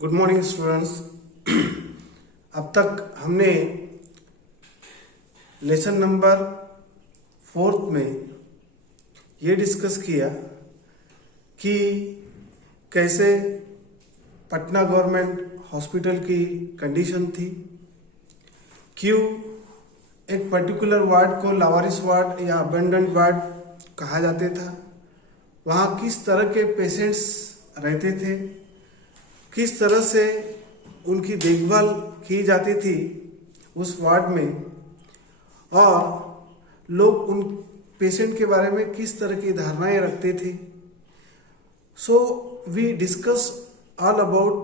Good morning students. अब तक हमने लेसन नंबर 4 में ये डिस्कस किया कि कैसे पटना गवर्नमेंट हॉस्पिटल की कंडीशन थी, क्यों एक पर्टिकुलर वार्ड को लावारिस वार्ड या अबेंडेंट वार्ड कहा जाते था, वहाँ किस तरह के पेशेंट्स रहते थे, किस तरह से उनकी देखभाल की जाती थी उस वार्ड में, और लोग उन पेशेंट के बारे में किस तरह की धारणाएं रखते थे। So we discuss all about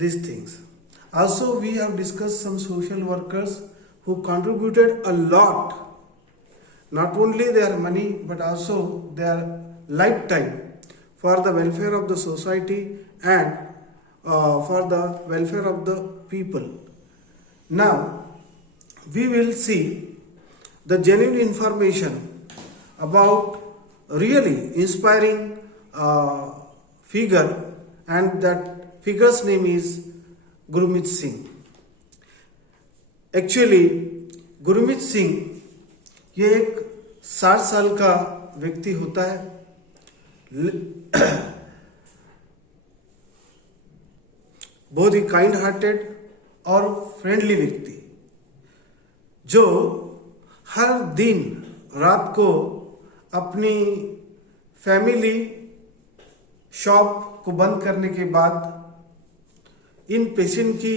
these things. Also, we have discussed some social workers who contributed a lot, not only their money but also their lifetime for the welfare of the society and for the welfare of the people. Now, we will see the genuine information about really inspiring figure, and that figure's name is Gurmeet Singh. Actually, Gurmeet Singh ये एक 60 साल का व्यक्ति होता है, बहुत ही kind hearted और friendly व्यक्ति, जो हर दिन रात को अपनी फैमिली शॉप को बंद करने के बाद इन पेशेंट की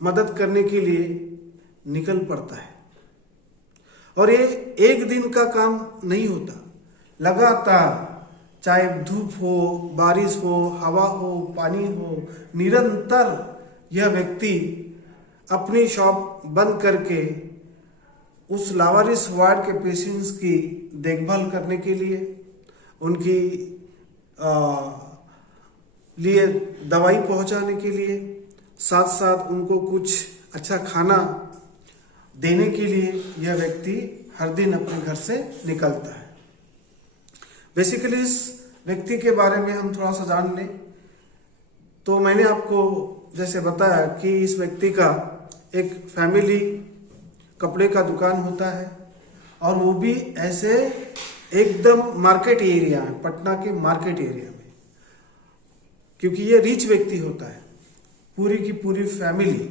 मदद करने के लिए निकल पड़ता है। और ये एक दिन का काम नहीं होता, लगातार चाहे धूप हो, बारिश हो, हवा हो, पानी हो, निरंतर यह व्यक्ति अपनी शॉप बंद करके उस लावारिस वार्ड के पेशेंट्स की देखभाल करने के लिए, उनकी लिए दवाई पहुंचाने के लिए, साथ साथ उनको कुछ अच्छा खाना देने के लिए यह व्यक्ति हर दिन अपने घर से निकलता है। बेसिकली इस व्यक्ति के बारे में हम थोड़ा सा जान लें तो मैंने आपको जैसे बताया कि इस व्यक्ति का एक फैमिली कपड़े का दुकान होता है, और वो भी ऐसे एकदम मार्केट एरिया में, पटना के मार्केट एरिया में, क्योंकि ये रिच व्यक्ति होता है। पूरी की पूरी फैमिली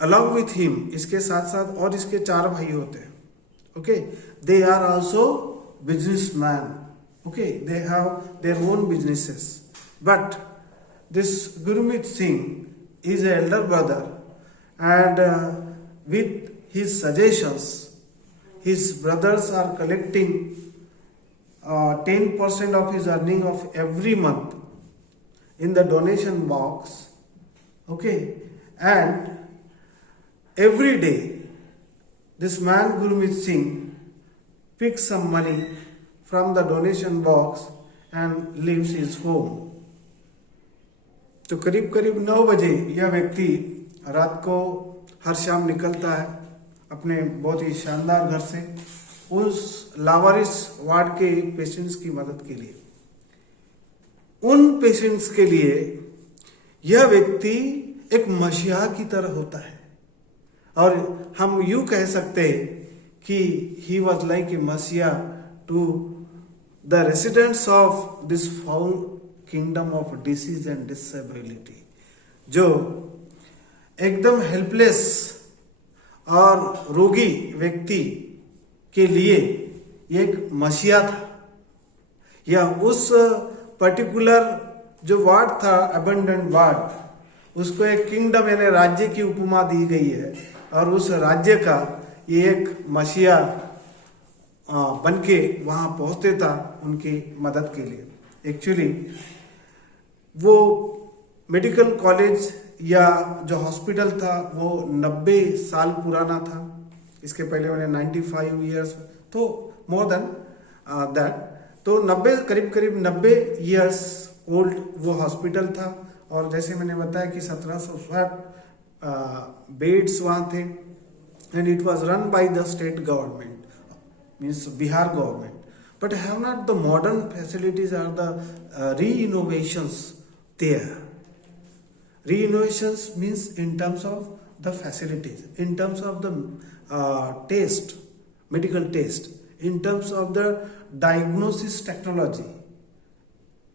अलॉन्ग विथ हिम, इसके साथ साथ और इसके 4 भाई होते हैं। Okay, they are also businessman. Okay, they have their own businesses, but this Gurmeet Singh is a elder brother, and with his suggestions his brothers are collecting 10% of his earning of every month in the donation box. Okay, and every day this man Gurmeet Singh picks some money from the donation box and leaves his home. तो करीब करीब 9 बजे यह व्यक्ति रात को हर शाम निकलता है अपने बहुत ही शानदार घर से उस लावारिस वार्ड के पेशेंट्स की मदद के लिए। उन पेशेंट्स के लिए यह व्यक्ति एक मसीहा की तरह होता है, और हम यूं कह सकते हैं कि ही वॉज लाइक ए मसीहा to the residents of this foul kingdom of disease and disability, जो एकदम हेल्पलेस और रोगी व्यक्ति के लिए एक मसीहा था। या उस पर्टिकुलर जो वार्ड था, अबेंडेंट वार्ड, उसको एक किंगडम यानी राज्य की उपमा दी गई है, और उस राज्य का ये एक मसीहा बन के वहाँ पहुँचते था उनकी मदद के लिए। एक्चुअली वो मेडिकल कॉलेज या जो हॉस्पिटल था वो 90 साल पुराना था। इसके पहले उन्हें 95 ईयर्स, तो मोर देन दैट, तो 90 करीब 90 ईयर्स ओल्ड वो हॉस्पिटल था। और जैसे मैंने बताया कि 1760 बेड्स वहाँ थे, and it was run by the state government, means Bihar government, but have not the modern facilities और द री innovations there. Re-innovations means in terms of the facilities, in terms of the taste, medical taste, in terms of the diagnosis technology.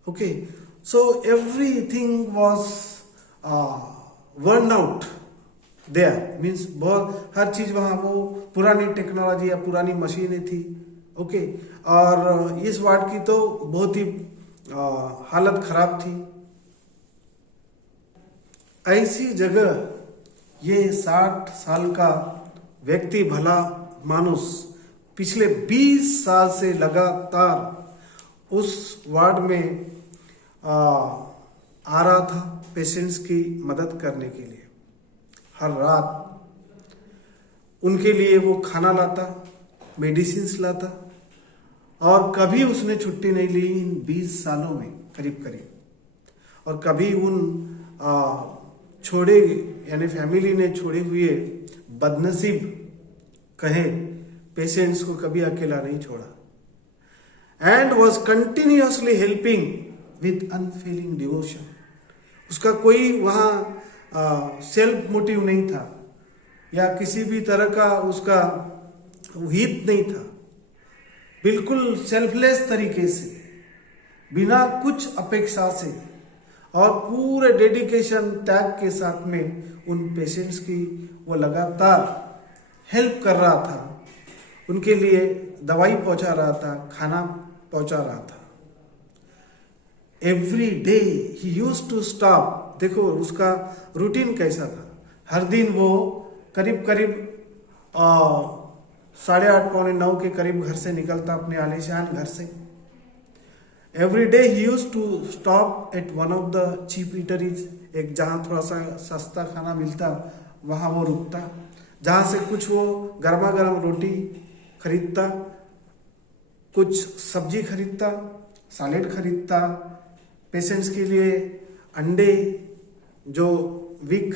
Okay, so everything was worn out there, means बहुत हर चीज वहाँ वो पुरानी technology या पुरानी मशीनें थी. Okay, और इस वार्ड की तो बहुत ही हालत खराब थी. ऐसी जगह ये 60 साल का व्यक्ति, भला मानुस, पिछले 20 साल से लगातार उस वार्ड में आ रहा था पेशेंट्स की मदद करने के लिए. हर रात उनके लिए वो खाना लाता, मेडिसिन्स लाता, और कभी उसने छुट्टी नहीं ली इन 20 सालों में करीब करीब. और कभी उन छोड़े यानी फैमिली ने छोड़े हुए बदनसीब कहे पेशेंट्स को कभी अकेला नहीं छोड़ा. And was continuously helping with unfailing devotion. उसका कोई वहाँ सेल्फ मोटिव नहीं था या किसी भी तरह का उसका हित नहीं था. बिल्कुल सेल्फलेस तरीके से, बिना कुछ अपेक्षा से और पूरे डेडिकेशन, त्याग के साथ में उन पेशेंट्स की वो लगातार हेल्प कर रहा था. उनके लिए दवाई पहुंचा रहा था, खाना पहुंचा रहा था. Every day he used to stop. देखो उसका रूटीन कैसा था. हर दिन वो करीब करीब 8:30 पौने 9 के करीब घर से निकलता, अपने आलीशान घर से. Every day he used to stop at one of the cheap eateries. एक जहाँ थोड़ा सा सस्ता खाना मिलता वहाँ वो रुकता, जहाँ से कुछ वो गर्मा गर्म रोटी खरीदता, कुछ सब्जी खरीदता, सैलेड खरीदता. पेशेंट्स के लिए अंडे, जो वीक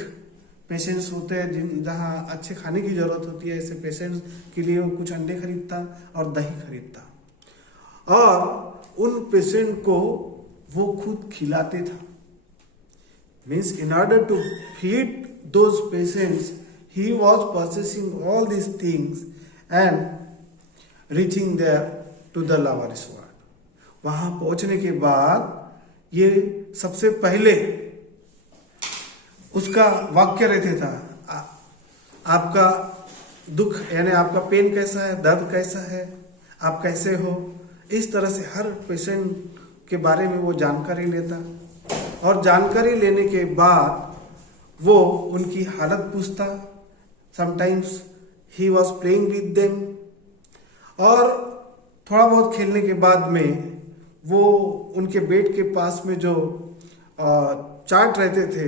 पेशेंट्स होते हैं जिन जहाँ अच्छे खाने की ज़रूरत होती है, ऐसे पेशेंट्स के लिए वो कुछ अंडे खरीदता और दही खरीदता. और उन पेशेंट को वो खुद खिलाते था. Means in order to feed those patients he was purchasing all these things and reaching there to the लावारिस वार्ड. वहाँ पहुँचने के बाद ये सबसे पहले उसका वाक्य रहते था, आपका दुख यानी आपका पेन कैसा है, दर्द कैसा है, आप कैसे हो. इस तरह से हर पेशेंट के बारे में वो जानकारी लेता, और जानकारी लेने के बाद वो उनकी हालत पूछता. Sometimes he was playing with them, और थोड़ा बहुत खेलने के बाद में वो उनके बेड के पास में जो चार्ट रहते थे,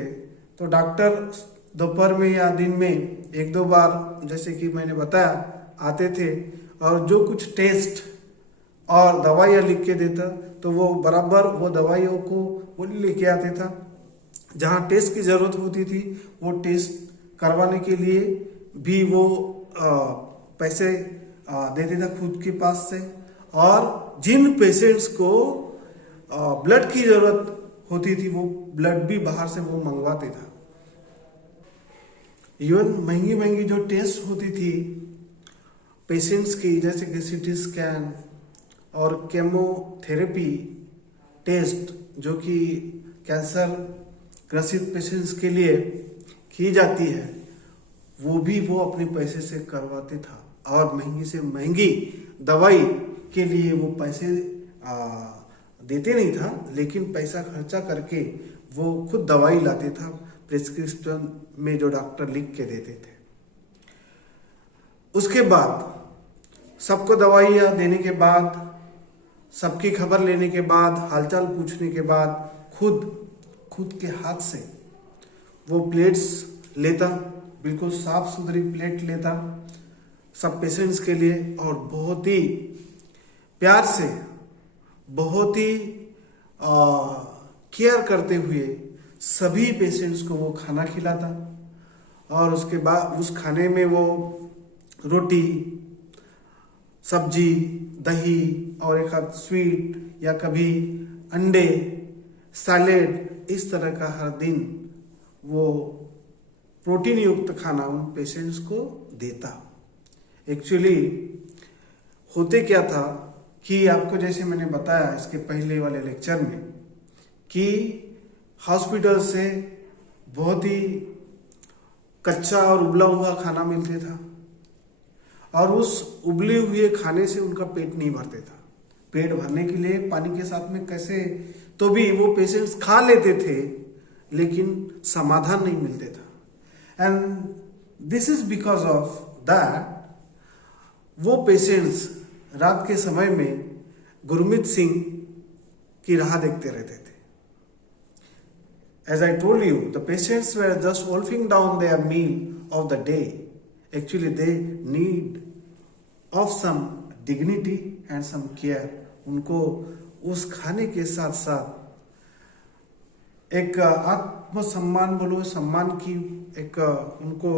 तो डॉक्टर दोपहर में या दिन में 1-2 बार, जैसे कि मैंने बताया, आते थे और जो कुछ टेस्ट और दवाइयाँ लिख के देता, तो वो बराबर वो दवाइयों को वो लेके आते था. जहाँ टेस्ट की ज़रूरत होती थी वो टेस्ट करवाने के लिए भी वो पैसे देते था खुद के पास से. और जिन पेशेंट्स को ब्लड की ज़रूरत होती थी वो ब्लड भी बाहर से वो मंगवाते था. इवन महंगी महंगी जो टेस्ट होती थी पेशेंट्स की, जैसे कि सीटी स्कैन और केमोथेरेपी टेस्ट, जो कि कैंसर ग्रसित पेशेंट्स के लिए की जाती है, वो भी वो अपने पैसे से करवाते था. और महंगी से महंगी दवाई के लिए वो पैसे देते नहीं था, लेकिन पैसा खर्चा करके वो खुद दवाई लाते था प्रिस्क्रिप्शन में जो डॉक्टर लिख के देते थे. उसके बाद सबको दवाइयाँ देने के बाद, सबकी खबर लेने के बाद, हालचाल पूछने के बाद, खुद के हाथ से वो प्लेट्स लेता, बिल्कुल साफ सुथरी प्लेट लेता सब पेशेंट्स के लिए, और बहुत ही प्यार से, बहुत ही केयर करते हुए सभी पेशेंट्स को वो खाना खिलाता. और उसके बाद उस खाने में वो रोटी, सब्जी, दही और एक आध स्वीट या कभी अंडे, सैलेड, इस तरह का हर दिन वो प्रोटीन युक्त खाना उन पेशेंट्स को देता। एक्चुअली होते क्या था कि आपको जैसे मैंने बताया इसके पहले वाले लेक्चर में कि हॉस्पिटल से बहुत ही कच्चा और उबला हुआ खाना मिलते था और उस उबले हुए खाने से उनका पेट नहीं भरते था। पेट भरने के लिए पानी के साथ में कैसे तो भी वो पेशेंट्स खा लेते थे, लेकिन समाधान नहीं मिलते था। And this is because of that वो पेशेंट्स रात के समय में गुरमीत सिंह की राह देखते रहते थे। As I told you, the patients were just wolfing down their meal of the day. Actually, they need of some dignity and some care. उनको उस खाने के साथ साथ एक आत्मसम्मान बोलो, सम्मान की एक उनको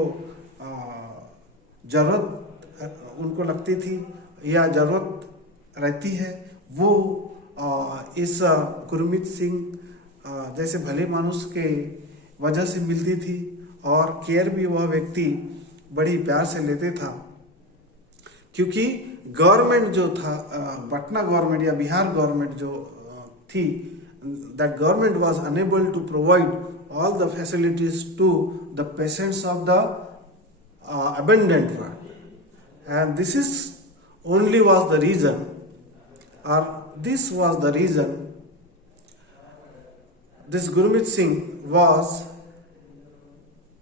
जरूरत उनको लगती थी या जरूरत रहती है। वो इस गुरमीत सिंह जैसे भले मानुष के वजह से मिलती थी और केयर भी वह व्यक्ति बड़ी प्यार से लेते था, क्योंकि गवर्नमेंट जो था पटना गवर्नमेंट या बिहार गवर्नमेंट जो थी, that government was unable to provide all the facilities to the patients of the abundant ward, and this is only was the reason और this was the reason this Gurmeet Singh was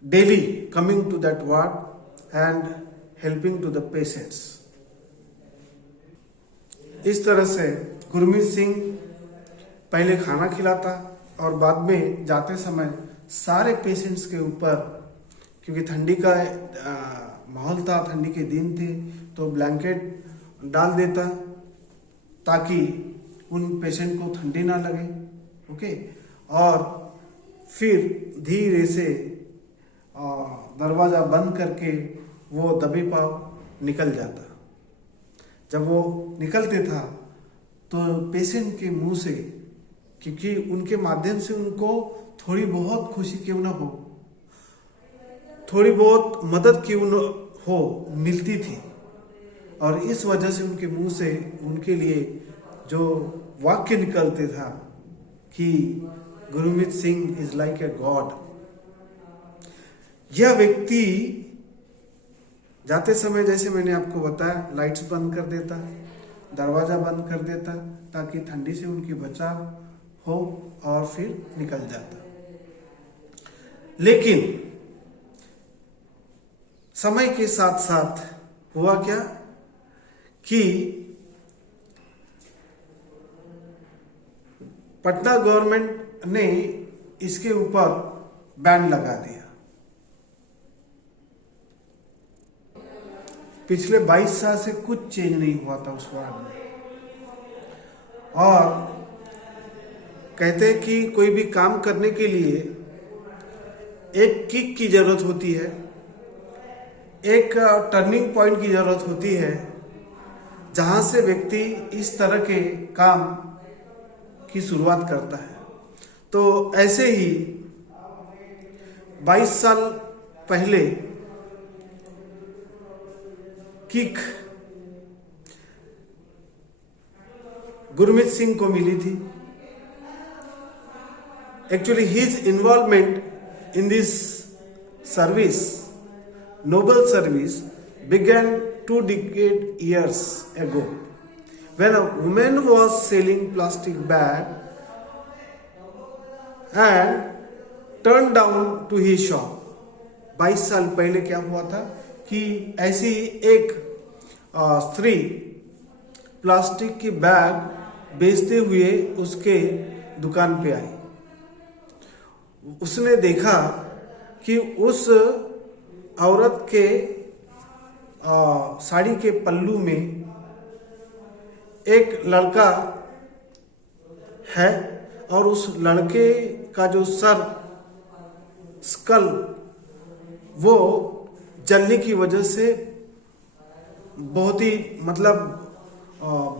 daily coming to that ward and helping to the patients. इस तरह से गुरमीत सिंह पहले खाना खिलाता और बाद में जाते समय सारे पेशेंट्स के ऊपर, क्योंकि ठंडी का माहौल था, ठंडी के दिन थे, तो ब्लैंकेट डाल देता ताकि उन पेशेंट को ठंडी ना लगे। ओके, और फिर धीरे से दरवाज़ा बंद करके वो दबे पाँव निकल जाता। जब वो निकलते था तो पेशेंट के मुंह से, क्योंकि उनके माध्यम से उनको थोड़ी बहुत खुशी क्यों ना हो, थोड़ी बहुत मदद क्यों न हो मिलती थी, और इस वजह से उनके मुंह से उनके लिए जो वाक्य निकलते था कि Gurmeet Singh is like a god. यह व्यक्ति जाते समय जैसे मैंने आपको बताया लाइट्स बंद कर देता, दरवाजा बंद कर देता ताकि ठंडी से उनकी बचाव हो और फिर निकल जाता। लेकिन समय के साथ साथ हुआ क्या कि पटना गवर्नमेंट ने इसके ऊपर बैन लगा दिया। पिछले 22 साल से कुछ चेंज नहीं हुआ था उस वार्ड में, और कहते हैं कि कोई भी काम करने के लिए एक किक की जरूरत होती है, एक टर्निंग पॉइंट की जरूरत होती है, जहां से व्यक्ति इस तरह के काम की शुरुआत करता है। तो ऐसे ही 22 साल पहले किक गुरमीत सिंह को मिली थी। Actually his involvement in this service, noble service, began 2 years ago when a woman was selling plastic bag and turned down to his shop. 22 साल पहले क्या हुआ था कि ऐसी एक स्त्री प्लास्टिक की बैग बेचते हुए उसके दुकान पे आई। उसने देखा कि उस औरत के साड़ी के पल्लू में एक लड़का है और उस लड़के का जो स्कल वो जलने की वजह से बहुत ही मतलब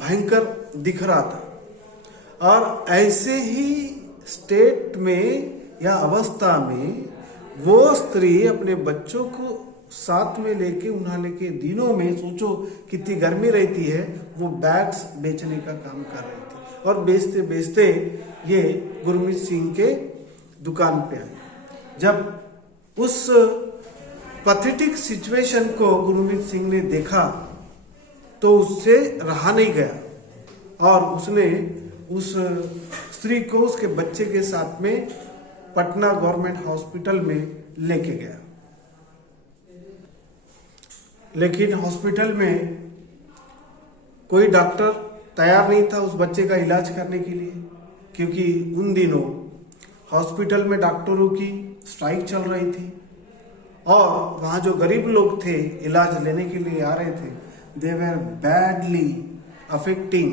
भयंकर दिख रहा था। और ऐसे ही स्टेट में या अवस्था में वो स्त्री अपने बच्चों को साथ में लेके उन्हाने के दिनों में, सोचो कितनी गर्मी रहती है, वो बैग्स बेचने का काम कर रही थी। और बेचते बेचते ये गुरमीत सिंह के दुकान पे आई। जब उस पैथेटिक सिचुएशन को गुरमीत सिंह ने देखा तो उससे रहा नहीं गया और उसने उस स्त्री को उसके बच्चे के साथ में पटना गवर्नमेंट हॉस्पिटल में लेके गया। लेकिन हॉस्पिटल में कोई डॉक्टर तैयार नहीं था उस बच्चे का इलाज करने के लिए, क्योंकि उन दिनों हॉस्पिटल में डॉक्टरों की स्ट्राइक चल रही थी और वहाँ जो गरीब लोग थे इलाज लेने के लिए आ रहे थे, they were badly affecting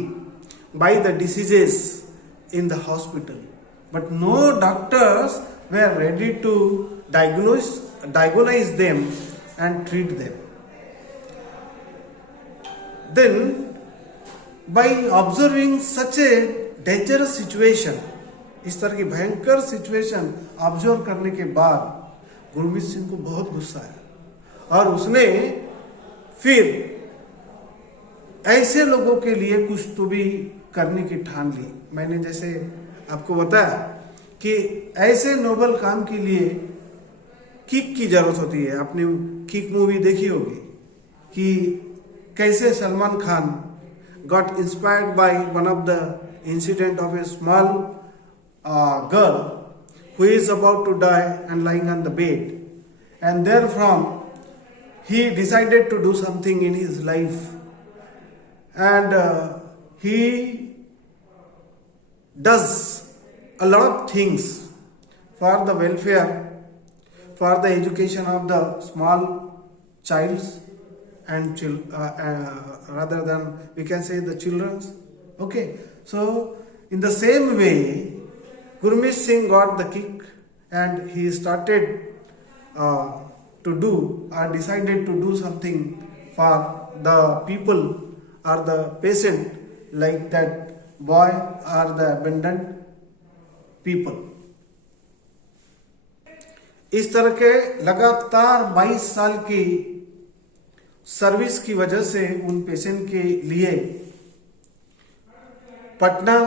by the diseases in the hospital, but no doctors were ready to diagnose them and treat them. Then, by observing such a dangerous situation, इस तरह की भयंकर सिचुएशन ऑब्जर्व करने के बाद गुरमीत सिंह को बहुत गुस्सा आया और उसने फिर ऐसे लोगों के लिए कुछ तो भी करने की ठान ली। मैंने जैसे आपको बताया कि ऐसे नोबल काम के लिए किक की जरूरत होती है। आपने किक मूवी देखी होगी कि कैसे Salman Khan got inspired by one of the incident of a small girl who is about to die and lying on the bed, and therefrom he decided to do something in his life, and he does a lot of things for the welfare, for the education of the small childs and rather than we can say the children's. Okay, so in the same way Gurmeet Singh got the kick and he started to do or decided to do something for the people or the patient like that boy or the abandoned people. इस तरह के लगातार 22 साल की service की वजह से उन पेशेंट के लिए पटना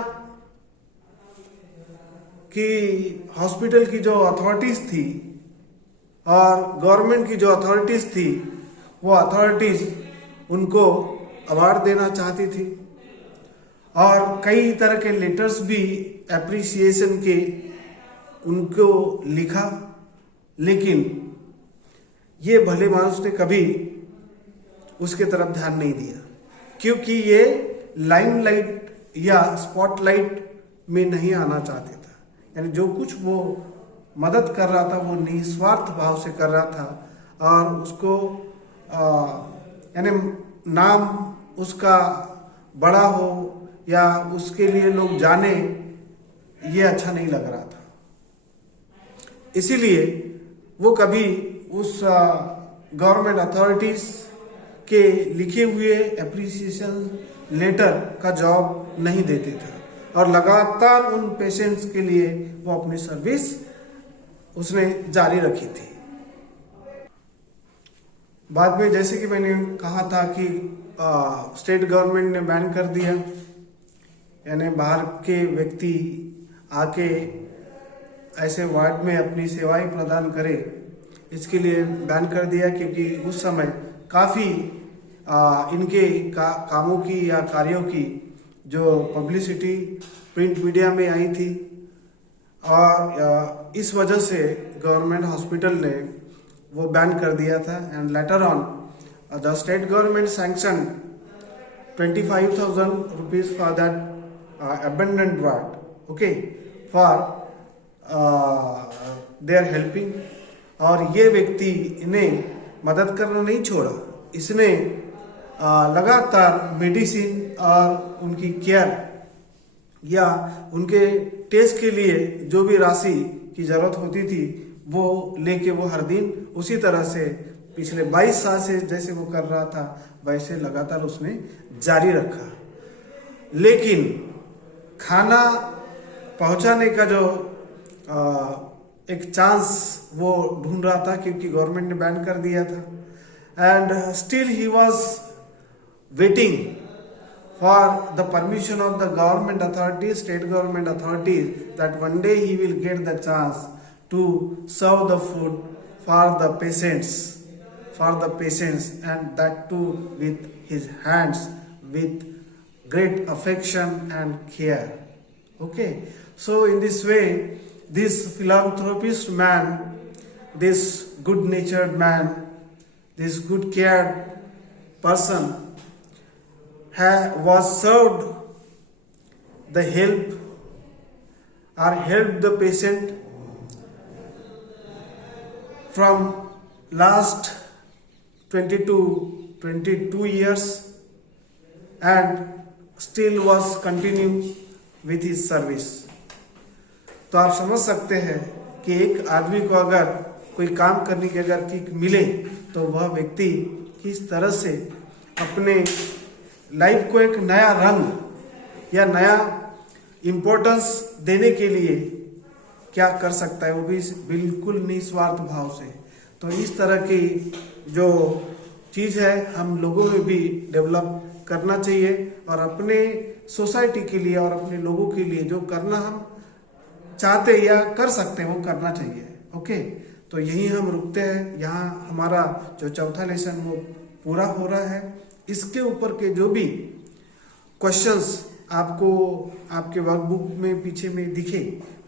की हॉस्पिटल की जो अथॉरिटीज थी और गवर्नमेंट की जो अथॉरिटीज थी, वो अथॉरिटीज उनको अवार्ड देना चाहती थी और कई तरह के लेटर्स भी एप्रिसिएशन के उनको लिखा, लेकिन ये भले मानुस ने कभी उसके तरफ ध्यान नहीं दिया, क्योंकि ये लाइमलाइट या स्पॉटलाइट में नहीं आना चाहते था। यानी जो कुछ वो मदद कर रहा था वो निस्वार्थ भाव से कर रहा था और उसको यानी नाम उसका बड़ा हो या उसके लिए लोग जाने, ये अच्छा नहीं लग रहा था। इसीलिए वो कभी उस गवर्नमेंट अथॉरिटीज के लिखे हुए एप्रिसिएशन लेटर का जवाब नहीं देते थे और लगातार उन पेशेंट्स के लिए वो अपनी सर्विस उसने जारी रखी थी। बाद में जैसे कि मैंने कहा था कि स्टेट गवर्नमेंट ने बैन कर दिया, यानी बाहर के व्यक्ति आके ऐसे वार्ड में अपनी सेवाएं प्रदान करे, इसके लिए बैन कर दिया, क्योंकि उस समय काफ़ी इनके कामों की या कार्यों की जो पब्लिसिटी प्रिंट मीडिया में आई थी और इस वजह से गवर्नमेंट हॉस्पिटल ने वो बैन कर दिया था। And later on the state government sanction 25,000 rupees for that abandoned ward, okay, for they are helping. और ये व्यक्ति इन्हें मदद करना नहीं छोड़ा, इसने लगातार मेडिसिन और उनकी केयर या उनके टेस्ट के लिए जो भी राशि की जरूरत होती थी वो लेके वो हर दिन उसी तरह से पिछले 22 साल से जैसे वो कर रहा था वैसे लगातार उसने जारी रखा। लेकिन खाना पहुंचाने का जो एक चांस वो ढूंढ रहा था क्योंकि गवर्नमेंट ने बैन कर दिया था. And still he was waiting for the permission of the government authorities, state government authorities, that one day he will get the chance to serve the food for the patients, and that too with his hands, with great affection and care. Okay, so in this way, this philanthropist man, this good natured man, this good cared person was served the help or helped the patient from last 22 years and still was continue with his service. तो आप समझ सकते हैं कि एक आदमी को अगर कोई काम करने की अगर किक मिले तो वह व्यक्ति किस तरह से अपने लाइफ को एक नया रंग या नया इम्पोर्टेंस देने के लिए क्या कर सकता है, वो भी बिल्कुल निस्वार्थ भाव से. तो इस तरह की जो चीज़ है हम लोगों में भी डेवलप करना चाहिए और अपने सोसाइटी के लिए और अपने लोगों के लिए जो करना हम चाहते या कर सकते हैं वो करना चाहिए. ओके, तो यहीं हम रुकते हैं. यहाँ हमारा जो चौथा लेसन वो पूरा हो रहा है. इसके ऊपर के जो भी क्वेश्चंस आपको आपके वर्कबुक में पीछे में दिखे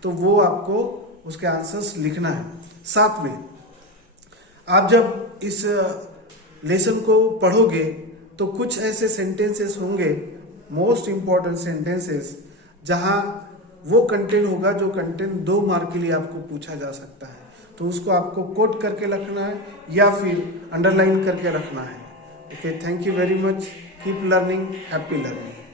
तो वो आपको उसके आंसर्स लिखना है. साथ में आप जब इस लेसन को पढ़ोगे तो कुछ ऐसे सेंटेंसेस होंगे, मोस्ट इम्पॉर्टेंट सेंटेंसेस, जहाँ वो कंटेंट होगा जो कंटेंट 2 मार्क के लिए आपको पूछा जा सकता है. तो उसको आपको कोट करके रखना है या फिर अंडरलाइन करके रखना है. Okay, thank you very much. Keep learning. Happy learning.